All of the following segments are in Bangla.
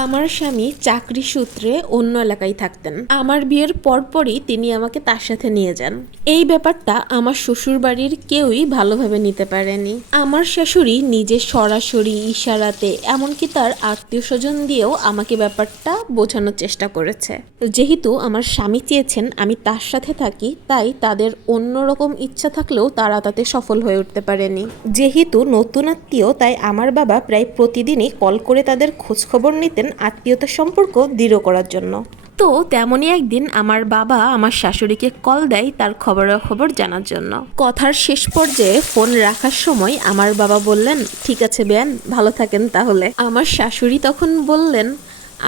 আমার স্বামী চাকরি সূত্রে অন্য এলাকায় থাকতেন। আমার বিয়ের পরপরই তিনি আমাকে তার সাথে নিয়ে যান। এই ব্যাপারটা আমার শ্বশুর বাড়ির কেউই ভালোভাবে নিতে পারেনি। আমার শাশুড়ি নিজে সরাসরি ইশারাতে, এমনকি তার আত্মীয় স্বজন দিয়েও আমাকে ব্যাপারটা বোঝানোর চেষ্টা করেছে। যেহেতু আমার স্বামী চেয়েছেন আমি তার সাথে থাকি, তাই তাদের অন্যরকম ইচ্ছা থাকলেও তারা তাতে সফল হয়ে উঠতে পারেনি। যেহেতু নতুন আত্মীয়, তাই আমার বাবা প্রায় প্রতিদিনই কল করে তাদের খোঁজখবর নিতেন আত্মীয়তার সম্পর্ক দৃঢ় করার জন্য। তো তেমনই একদিন আমার বাবা আমার শাশুড়িকে কল দেয় তার খবরাখবর জানার জন্য। কথার শেষ পর্যায়ে ফোন রাখার সময় আমার বাবা বললেন, ঠিক আছে বেন ভালো থাকেন তাহলে। আমার শাশুড়ি তখন বললেন,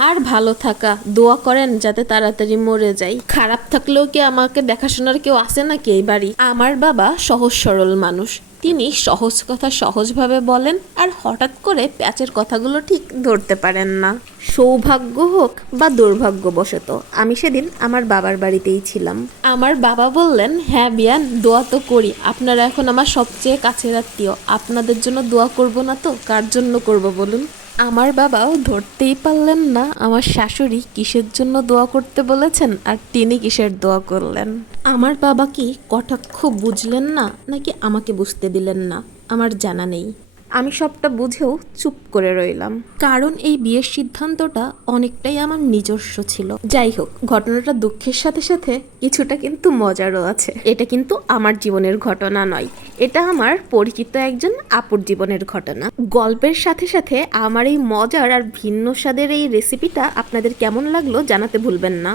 আর ভালো থাকা, দোয়া করেন যাতে তাড়াতাড়ি মরে যাই। খারাপ থাকলেও কি আমাকে দেখাশোনার কেউ আসে নাকি এই বাড়ি? আমার বাবা সহজ সরল মানুষ। তিনি সহজ কথা সহজভাবে বলেন আর হঠাৎ করে প্যাচের কথাগুলো ঠিক ধরতে পারেন না। সৌভাগ্য হোক বা দুর্ভাগ্যবশত, আমি সেদিন আমার বাবার বাড়িতেই ছিলাম। আমার বাবা বললেন হ্যাঁ বিয়ান, দোয়া তো করি। আপনারা এখন আমার সবচেয়ে কাছের আত্মীয়। আপনাদের জন্য দোয়া করব না তো? কার জন্য করব বলুন? আমার বাবাও ধরতেই পারলেন না আমার শাশুড়ি কিসের জন্য দোয়া করতে বলেছেন আর তিনি কিসের দোয়া করলেন? আমার বাবা কি কটাক্ষ বুঝলেন না নাকি আমাকে বুঝতে দিলেন না? আমার জানা নেই। আমি সবটা বুঝেও চুপ করে রইলাম। কারণ এই বিয়ের সিদ্ধান্তটা অনেকটাই আমার নিজস্ব ছিল। যাই হোক, ঘটনাটা দুঃখের সাথে সাথে কিছুটা কিন্তু মজারও আছে। এটা কিন্তু আমার জীবনের ঘটনা নয়। এটা আমার পরিচিত একজন আপুর জীবনের ঘটনা। গল্পের সাথে সাথে আমার এই মজার আর ভিন্ন স্বাদের এই রেসিপিটা আপনাদের কেমন লাগল জানাতে ভুলবেন না।